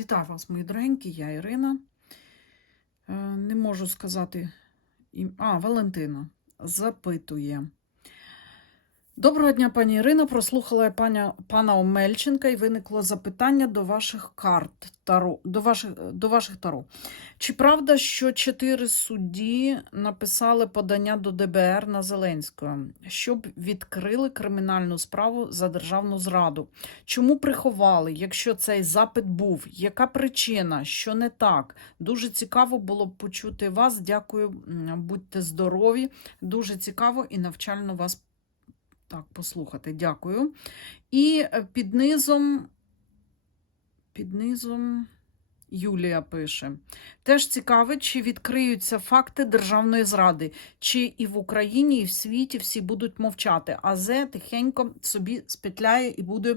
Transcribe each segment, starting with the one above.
Вітаю вас, мої дорогенькі, я Ірина. Е, Не можу сказати. А, Валентина запитує. Доброго дня, пані Ірина. Прослухала я паня, пана Омельченка і виникло запитання до ваших карт таро, до ваших, до ваших таро. Чи правда, що чотири судді написали подання до ДБР на Зеленського, щоб відкрили кримінальну справу за державну зраду? Чому приховали, якщо цей запит був? Яка причина? Що не так? Дуже цікаво було б почути вас. Дякую, будьте здорові. Дуже цікаво і навчально вас так послухати. Дякую. І е, під низом, під низом Юлія пише. Теж цікавить, чи відкриються факти державної зради, чи і в Україні, і в світі всі будуть мовчати, а Зе тихенько собі спетляє і буде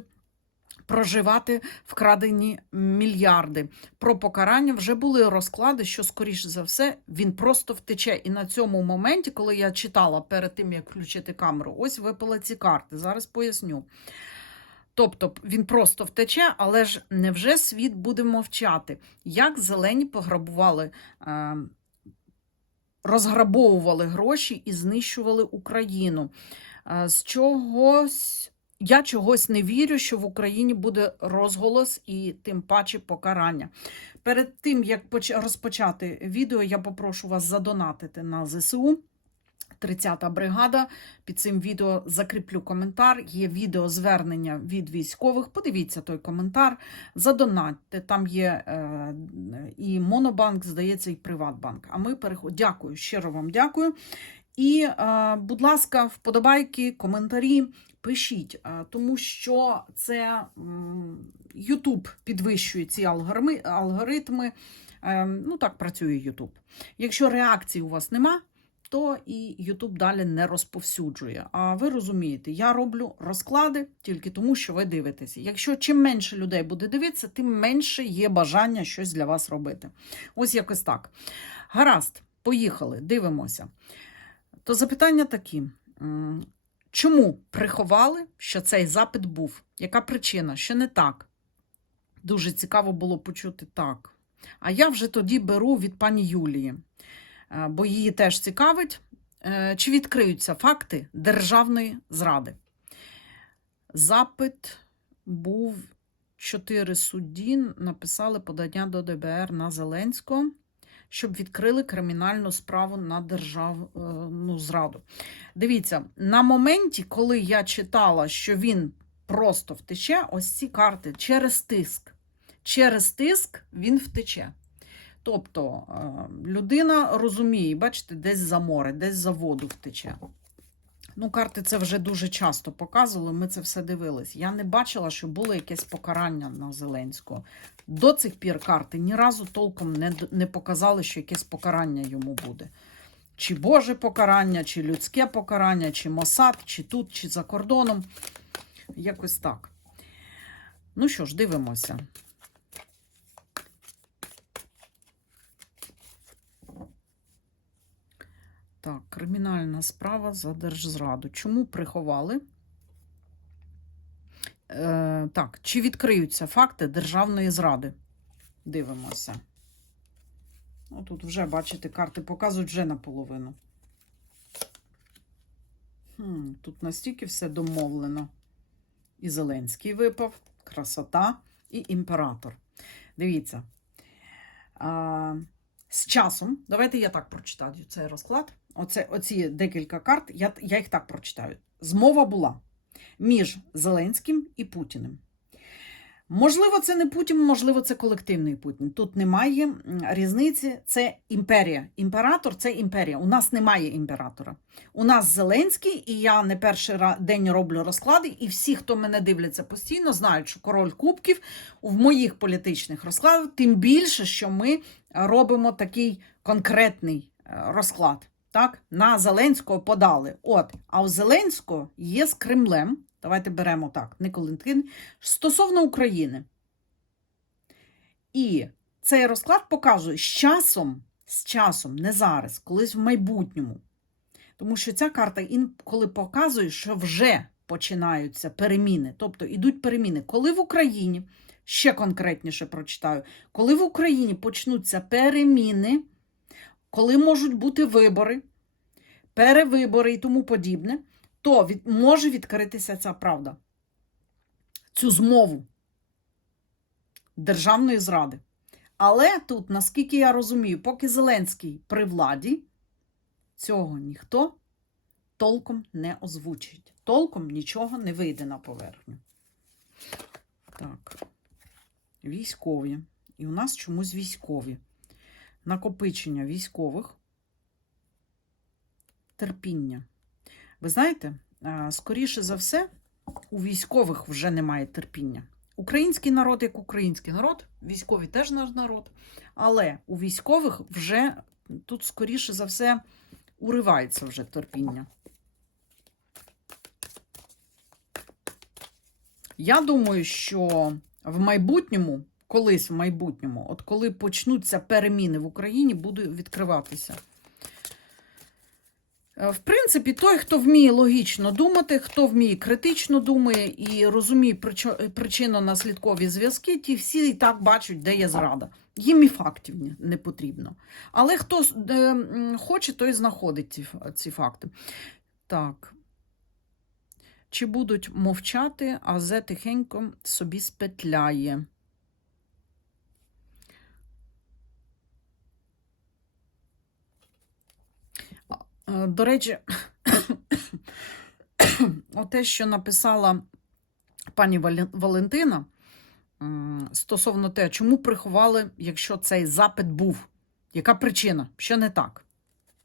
проживати вкрадені мільярди. Про покарання вже були розклади, що, скоріш за все, він просто втече. І на цьому моменті, коли я читала перед тим, як включити камеру, ось випали ці карти. Зараз поясню. Тобто він просто втече, але ж невже світ буде мовчати? Як зелені пограбували, е, розграбовували гроші і знищували Україну? Е, з чогось я чогось не вірю, що в Україні буде розголос і тим паче покарання. Перед тим, як поч- розпочати відео, я попрошу вас задонатити на ЗСУ. 30-та бригада. Під цим відео закріплю коментар. Є відео звернення від військових. Подивіться той коментар. Задонатьте. Там є е, і Монобанк, здається, і Приватбанк. А ми переходимо. Дякую, щиро вам дякую. І, е, будь ласка, вподобайки, коментарі пишіть, тому що це YouTube підвищує ці алгоритми. алгоритми. Е, ну, так працює YouTube. Якщо реакції у вас нема, то і YouTube далі не розповсюджує. А ви розумієте, я роблю розклади тільки тому, що ви дивитеся. Якщо чим менше людей буде дивитися, тим менше є бажання щось для вас робити. Ось якось так. Гаразд, поїхали, дивимося. То запитання такі: чому приховали, що цей запит був? Яка причина? Що не так? Дуже цікаво було почути так. А я вже тоді беру від пані Юлії, е, бо її теж цікавить, е, чи відкриються факти державної зради. Запит був чотири судді, написали подання до ДБР на Зеленського, щоб відкрили кримінальну справу на державну зраду. Дивіться, на моменті, коли я читала, що він просто втече, ось ці карти через тиск. Через тиск він втече. Тобто е, людина розуміє, бачите, десь за море, десь за воду втече. Ну, карти це вже дуже часто показували, ми це все дивились. Я не бачила, що було якесь покарання на Зеленського. До цих пір карти ні разу толком не, не показали, що якесь покарання йому буде. Чи Боже покарання, чи людське покарання, чи Мосад, чи тут, чи за кордоном. Якось так. Ну що ж, дивимося. Так, кримінальна справа за держзраду. Чому приховали? Е, так, чи відкриються факти державної зради? Дивимося. Ну, тут вже, бачите, карти показують вже наполовину. Хм, тут настільки все домовлено. І Зеленський випав, красота, і імператор. Дивіться. А, з часом, давайте я так прочитаю цей розклад. Оце, оці декілька карт, я, я їх так прочитаю. Змова була між Зеленським і Путіним. Можливо, це не Путін, можливо, це колективний Путін. Тут немає різниці. Це імперія. Імператор це імперія. У нас немає імператора. У нас Зеленський, і я не перший день роблю розклади, і всі, хто мене дивляться постійно, знають, що король кубків в моїх політичних розкладах, тим більше, що ми робимо такий конкретний е, розклад. Так, на Зеленського подали. От, а у Зеленського є з Кремлем. Давайте беремо так, не Колентин, стосовно України. І цей розклад показує з часом, з часом, не зараз, колись в майбутньому. Тому що ця карта інколи показує, що вже починаються переміни. Тобто ідуть переміни. Коли в Україні ще конкретніше прочитаю. Коли в Україні почнуться переміни, коли можуть бути вибори, перевибори і тому подібне, то від, може відкритися ця правда, цю змову державної зради. Але тут, наскільки я розумію, поки Зеленський при владі, цього ніхто толком не озвучить. Толком нічого не вийде на поверхню. Так, військові. І у нас чомусь військові. Накопичення військових. Терпіння. Ви знаєте, скоріше за все, у військових вже немає терпіння. Український народ як український народ, військові теж наш народ, але у військових вже тут, скоріше за все, уривається вже терпіння. Я думаю, що в майбутньому, колись в майбутньому, от коли почнуться переміни в Україні, буде відкриватися. Е, В принципі, той, хто вміє логічно думати, хто вміє критично думає і розуміє причинно-наслідкові зв'язки, ті всі і так бачать, де є зрада. Їм і фактів не- потрібно. Але хто хоче, той знаходить ці, ці факти. Так. Чи будуть мовчати, а зе тихенько собі спетляє. До речі, те, що написала пані Валентина стосовно те, чому приховали, якщо цей запит був. Яка причина? Що не так?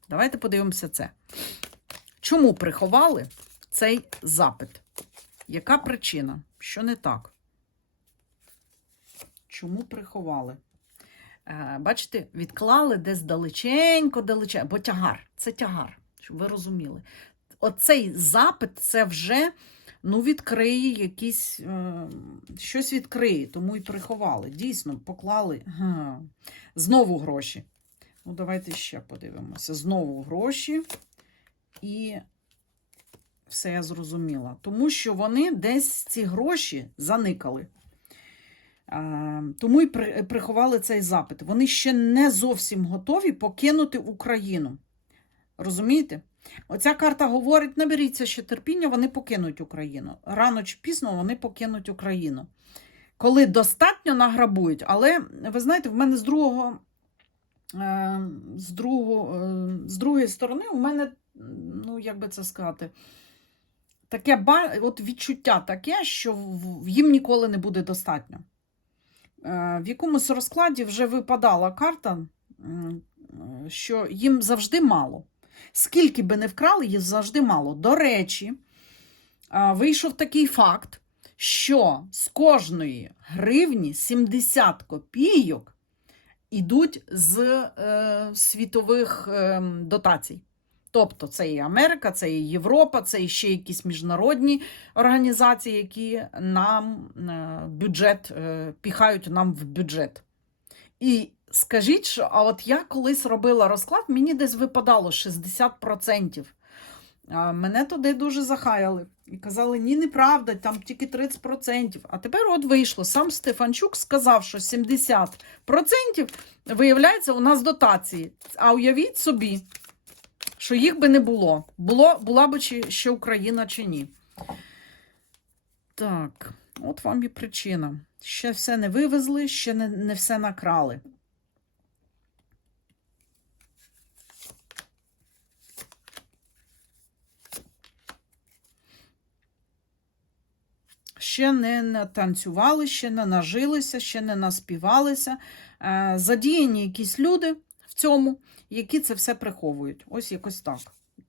Давайте подивимося це. Чому приховали цей запит? Яка причина? Що не так? Чому приховали? Е, Бачите, відклали десь далеченько, далеченько, бо тягар, це тягар, щоб ви розуміли. Оцей запит це вже ну, відкриє якісь, е, щось відкриє, тому і приховали. Дійсно, поклали знову гроші. Ну, давайте ще подивимося. Знову гроші. І все я зрозуміла. Тому що вони десь ці гроші заникали. Е, Тому і приховали цей запит. Вони ще не зовсім готові покинути Україну. Розумієте? Оця карта говорить: наберіться ще терпіння, вони покинуть Україну. Рано чи пізно вони покинуть Україну. Коли достатньо награбують. Але ви знаєте, в мене з другого, е, з другого, е, з другої сторони, у мене, ну як би це сказати, таке от відчуття таке, що їм ніколи не буде достатньо. Е, В якомусь розкладі вже випадала карта, що їм завжди мало. Скільки би не вкрали, їм завжди мало. До речі, вийшов такий факт, що з кожної гривні 70 копійок ідуть з е, світових е, дотацій. Тобто це і Америка, це і Європа, це і ще якісь міжнародні організації, які нам е, бюджет е, піхають нам в бюджет. І скажіть, що а от я колись робила розклад, мені десь випадало 60%. А мене туди дуже захаяли. І казали, ні, неправда, там тільки 30%. А тепер от вийшло. Сам Стефанчук сказав, що 70% виявляється у нас дотації. А уявіть собі, що їх би не було. було була чи ще Україна чи ні. Так, от вам і причина. Ще все не вивезли, ще не, не все накрали. Ще не натанцювали, ще не нажилися, ще не наспівалися. Е, Задіяні якісь люди в цьому, які це все приховують. Ось якось так.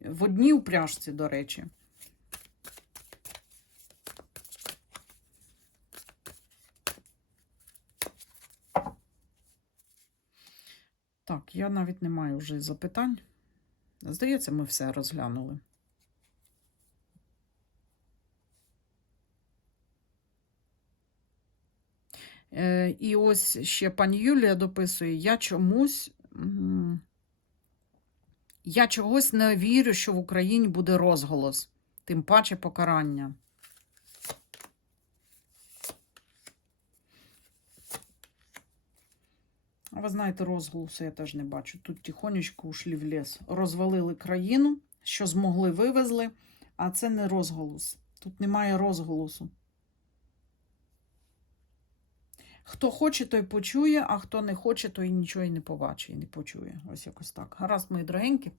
В одній упряжці, до речі. Так, я навіть не маю вже запитань. Здається, ми все розглянули. Е, І ось ще пані Юлія дописує: я чомусь. Я чогось не вірю, що в Україні буде розголос, тим паче покарання. А ви знаєте, розголосу я теж не бачу. Тут тихонечко ушли в ліс. Розвалили країну, що змогли, вивезли, а це не розголос. Тут немає розголосу. Хто хоче, той почує, а хто не хоче, той нічого і не побачить, і не почує. Ось якось так. Гаразд, мої дорогенькі.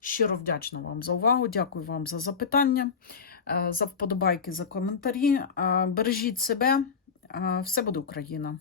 Щиро вдячна вам за увагу. Дякую вам за запитання, е, за вподобайки, за коментарі. Е, Бережіть себе. Е, Все буде Україна.